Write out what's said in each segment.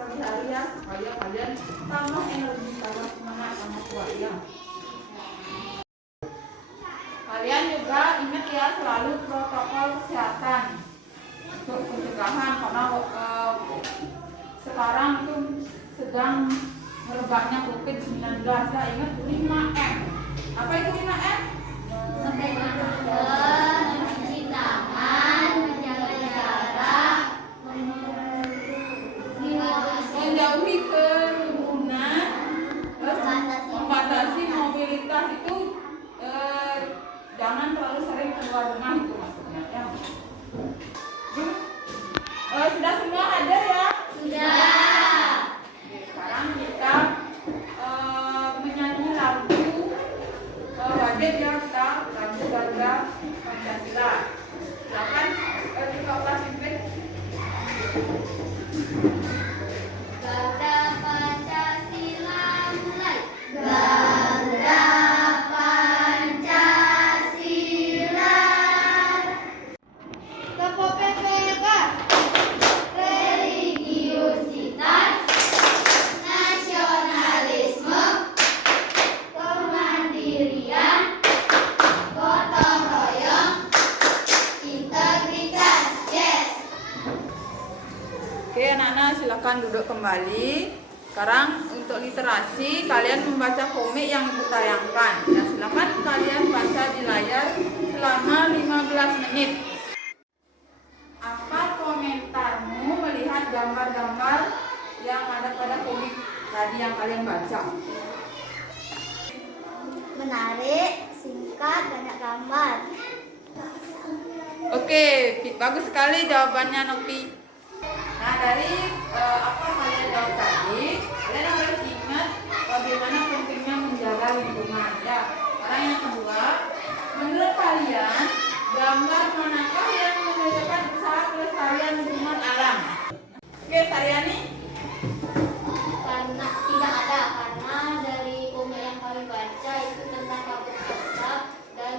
pagi hari ya, supaya kalian tambah energi, tambah semangat, tambah kuat ya. Kalian juga ingat ya selalu protokol kesehatan untuk pencegahan, karena sekarang itu sedang merebaknya COVID-19 ya. Ingat 5M. Apa itu 5M? Pakai masker, mencuci tangan, menjaga jarak, menjauhi kerumunan, membatasi mobilitas itu, jangan terlalu sering keluar rumah itu maksudnya ya. Sudah semua hadir ya? sudah. Oke, sekarang kita menyanyi lagu wajib ya, kita lagu Garuda Pancasila. Silakan kita kelas pimpin. Garuda Pancasila mulai. Garuda Pancasila. Kepo PPK. Religiusitas, nasionalisme, kemandirian, gotong royong, integritas. Yes. Oke anak-anak, silakan duduk kembali. Sekarang untuk literasi, kalian membaca komik yang ibu tayangkan ya. Silakan kalian baca di layar selama 15 menit. Apa komentarmu melihat gambar-gambar yang ada pada komik tadi yang kalian baca? Menarik, singkat, banyak gambar. Oke, bagus sekali jawabannya Nopi. Nah, dari apa kalian jawab tadi, kalian harus ingat bagaimana pentingnya menjaga lingkungan ya. Sekarang yang kedua, menurut kalian gambar manakah yang menunjukkan usaha pelestarian lingkungan alam? Oke, Saryani. Karena tidak ada, karena dari komik yang kami baca itu tentang kabut asap dan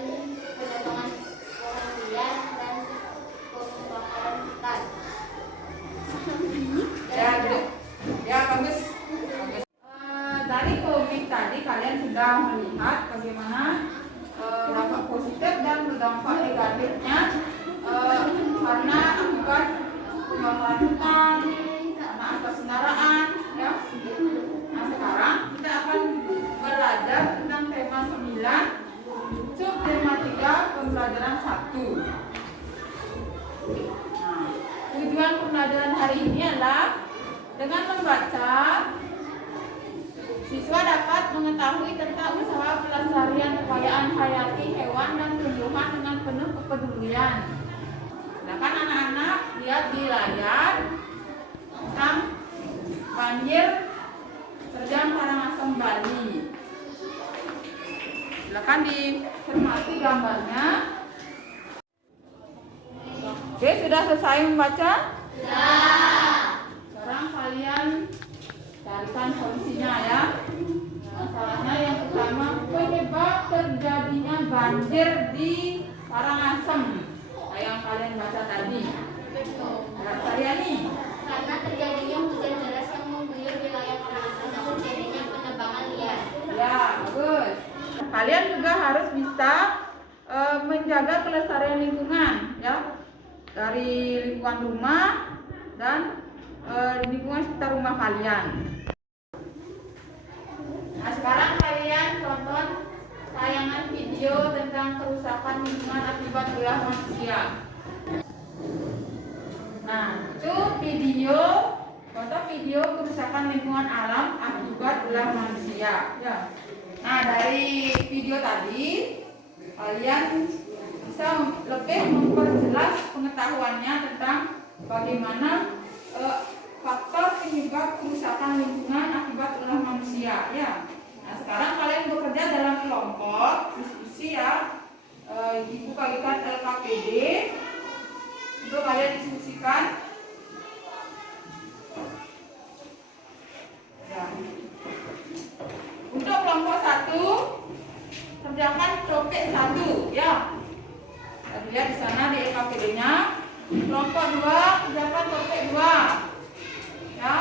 penebangan pohon liar dan pembakaran hutan. Ya, duduk. Ya, bagus. Bagus. Dari komik tadi kalian sudah melihat bagaimana dampak positif dan berdampak negatifnya karena akibat pembakaran hutan, karena asap kendaraan ya. Nah, sekarang kita akan belajar tentang tema 9 sub tema 3 pembelajaran 1. Nah, tujuan pembelajaran hari ini adalah dengan membaca, siswa dapat mengetahui tentang usaha pelestarian kekayaan hayati hewan dan tumbuhan dengan penuh kepedulian. Silakan anak-anak lihat di layar tentang banjir terjang Karangasem Bali. Silakan dicermati gambarnya. Oke, sudah selesai membaca? Sudah. Sekarang kalian carikan solusinya ya. Masalahnya yang pertama, penyebab terjadinya banjir di Karangasem yang kalian baca tadi. Saryani. Karena terjadinya hujan deras yang mengguyur wilayah Karangasem dan terjadinya penebangan liar. Ya, bagus. Kalian juga harus bisa menjaga kelestarian lingkungan ya. Dari lingkungan rumah dan lingkungan sekitar rumah kalian. Nah, sekarang kalian tonton tayangan video tentang kerusakan lingkungan akibat ulah manusia. Nah, itu contoh video kerusakan lingkungan alam akibat ulah manusia. Ya. Nah, dari video tadi kalian bisa lebih memperjelas pengetahuannya tentang bagaimana faktor penyebab kerusakan lingkungan akibat ulah manusia ya. Nah, sekarang kalian bekerja dalam kelompok diskusi ya. Ibu bagikan LKPD untuk kalian diskusikan ya. Untuk kelompok 1 kerjakan topik 1 ya. Kita lihat di sana di LKPD-nya. Kelompok 2 kerjakan topik 2 ya.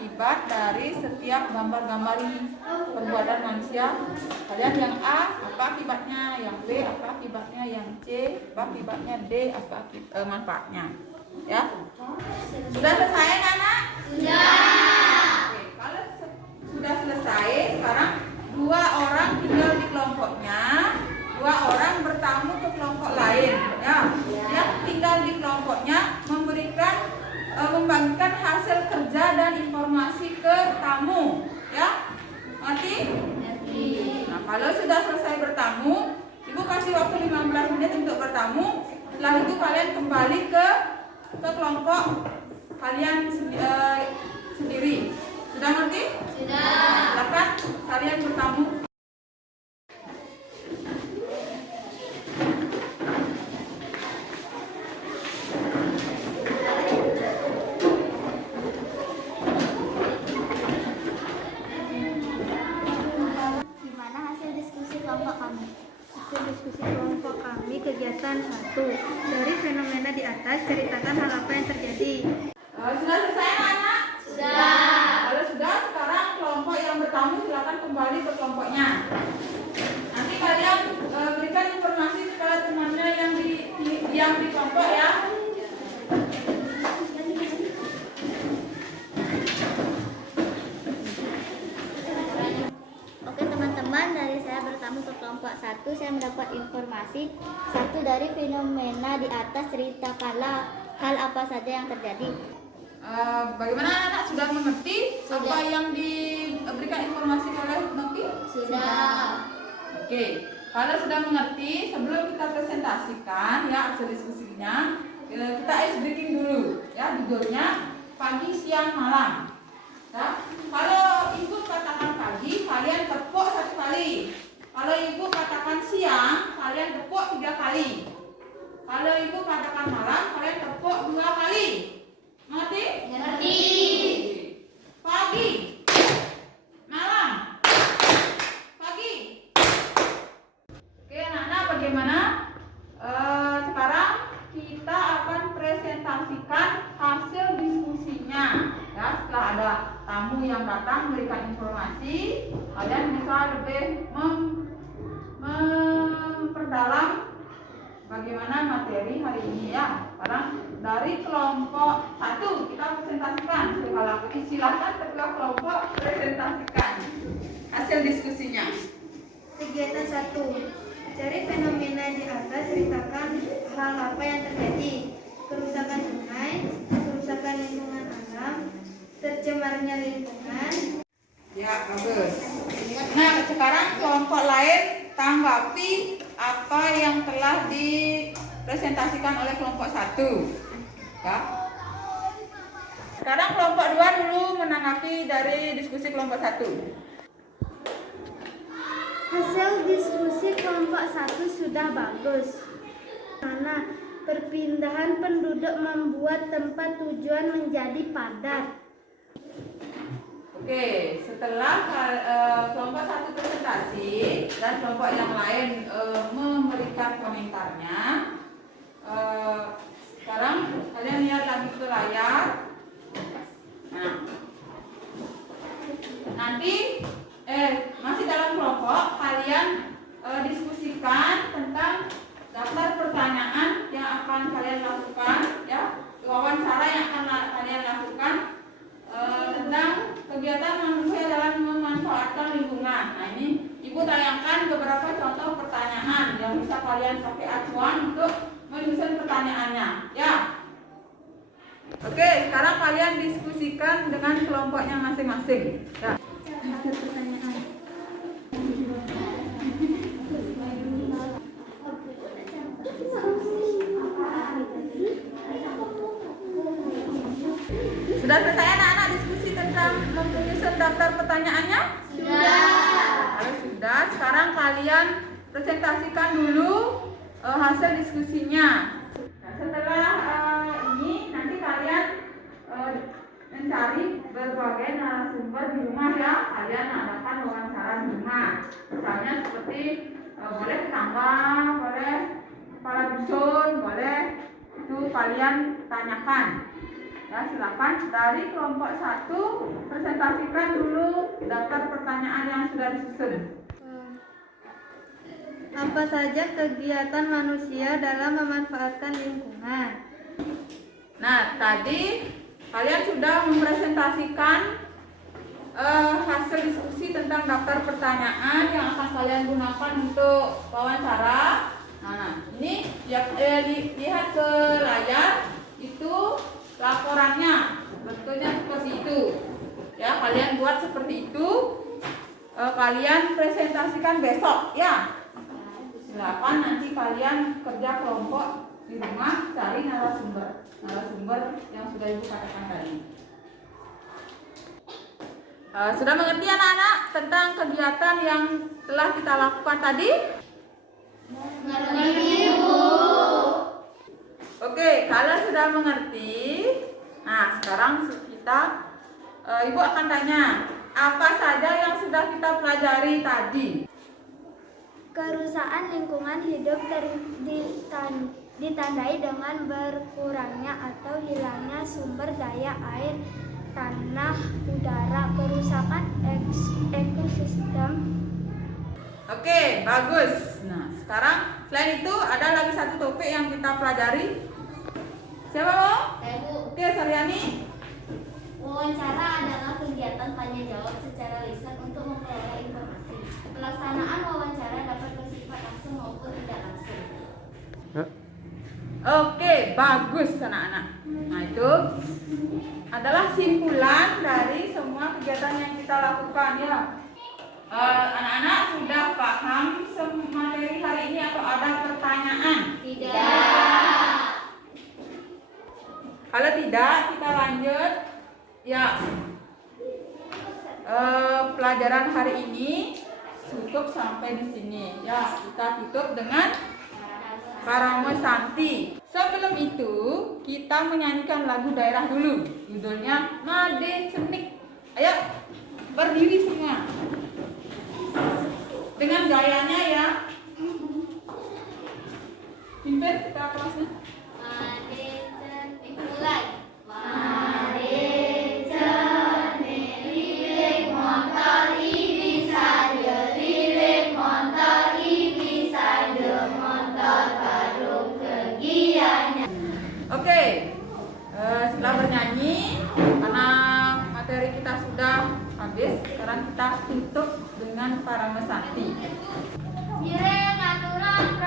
akibat dari setiap gambar-gambar ini. Perbuatan manusia. Kalian yang A, apa akibatnya? Yang B, apa akibatnya? Yang C, apa akibatnya? D, apa manfaatnya? Ya. Sudah selesai, anak? Sudah. Oke, kalau sudah selesai, sekarang 2 orang tinggal di kelompoknya, 2 orang bertamu ke kelompok lain, ya. Yang tinggal di kelompoknya membagikan hasil kerja dan informasi ke tamu, ya. Ngerti? Nah, kalau sudah selesai bertamu, Ibu kasih waktu 15 menit untuk bertamu. Setelah itu kalian kembali ke kelompok kalian sendiri. Sudah ngerti? Sudah. Silakan kalian bertamu. Gimana hasil diskusi kelompok kamu? Hasil diskusi kelompok kami kegiatan 1. Dari fenomena di atas, ceritakan hal apa yang terjadi. Sudah selesai, anak? Sudah. Kalau sudah, sekarang kelompok yang bertamu silakan kembali ke kelompoknya. Nanti kalian berikan informasi kepada temannya yang di kelompok, ya. Oke teman-teman, dari saya bertamu ke kelompok 1, saya mendapat informasi 1 dari fenomena di atas, ceritakanlah hal apa saja yang terjadi. Bagaimana anak sudah mengerti Sudah. apa yang diberikan informasi oleh Noki? Sudah. Oke, kalau sudah mengerti, sebelum kita presentasikan ya hasil diskusinya, kita ice breaking dulu, ya, judulnya pagi, siang, malam. Ya. Kalau ibu katakan pagi, kalian tepuk 1 kali. Kalau ibu katakan siang, kalian tepuk 3 kali. Kalau ibu katakan malam, kalian tepuk 2 kali. Mengerti? Mengerti. Pagi, malam, pagi. Oke, anak-anak, bagaimana? Sekarang kita akan presentasikan hasil diskusinya. Ya, setelah ada tamu yang datang memberikan informasi, kalian bisa lebih memperdalam bagaimana materi hari ini, ya. Sekarang dari kelompok 1 kita presentasikan. Silakan ketua kelompok presentasikan hasil diskusinya. Kegiatan 1. Dari fenomena di atas, ceritakan hal apa yang terjadi. Kerusakan sungai, kerusakan lingkungan alam, tercemarnya lingkungan. Ya, bagus. Nah, sekarang kelompok lain tanggapi apa yang telah dipresentasikan oleh kelompok 1. Ya. Sekarang kelompok 2 dulu menanggapi dari diskusi kelompok 1. Hasil diskusi kelompok 1 sudah bagus. Karena perpindahan penduduk membuat tempat tujuan menjadi padat. Oke, setelah kelompok 1 presentasi dan kelompok yang lain memberikan komentarnya, sekarang kalian lihat lagi ke layar. Nah, nanti masih dalam kelompok kalian diskusikan tentang daftar pertanyaan yang akan kalian lakukan, ya, wawancara yang akan kalian lakukan tentang kegiatan manusia dalam memanfaatkan lingkungan. Nah, ini Ibu tayangkan beberapa contoh pertanyaan yang bisa kalian pakai acuan untuk menyusun pertanyaannya, ya. Oke, sekarang kalian diskusikan dengan kelompoknya masing-masing, ya. Hasil pertanyaan. Sudah selesai anak-anak diskusi tentang menyusun daftar pertanyaannya? Sudah. Kalau sudah, sekarang kalian presentasikan dulu hasil diskusinya. Nah, setelah ini nanti kalian mencari berbagai narasumber di rumah, ya. Kalian adakan wawancara di rumah. Misalnya seperti boleh tetangga, boleh kepala dusun, boleh itu kalian tanyakan. Ya, silakan dari kelompok 1 presentasikan dulu daftar pertanyaan yang sudah disusun. Apa saja kegiatan manusia dalam memanfaatkan lingkungan? Nah, tadi kalian sudah mempresentasikan hasil diskusi tentang daftar pertanyaan yang akan kalian gunakan untuk wawancara. Nah, ini lihat ke layar, itu laporannya, bentuknya seperti itu. Ya, kalian buat seperti itu. Kalian presentasikan besok, ya. Silakan nanti kalian kerja kelompok di rumah, cari narasumber yang sudah ibu katakan tadi. Sudah mengerti anak-anak tentang kegiatan yang telah kita lakukan tadi? Mengerti, Ibu. Oke, kalau sudah mengerti, nah sekarang ibu akan tanya, apa saja yang sudah kita pelajari tadi? Kerusakan lingkungan hidup ditandai dengan berkurangnya atau hilangnya sumber daya air, tanah, udara, kerusakan ekosistem. Oke, bagus. Nah, sekarang selain itu ada lagi satu topik yang kita pelajari. Siapa lo? Saya, Bu. Oke, Saryani. Wawancara adalah kegiatan tanya jawab secara lisan untuk memperoleh informasi. Pelaksanaan wawancara dapat bersifat langsung maupun tidak langsung. Oke, bagus anak-anak. Nah, itu adalah simpulan dari semua kegiatan yang kita lakukan, ya. Anak-anak sudah paham materi hari ini atau ada pertanyaan? Tidak. Kalau tidak, kita lanjut. Ya, pelajaran hari ini cukup sampai di sini. Ya, kita tutup dengan Parame Santi. Sebelum itu, kita menyanyikan lagu daerah dulu. Judulnya Made Cenik. Ayo, berdiri semua. Dengan gayanya, ya. Pimpin kita kelasnya. Made cenik, mulai. Oke, setelah bernyanyi, karena materi kita sudah habis, sekarang kita tutup dengan Parame Santi. Ireng aturan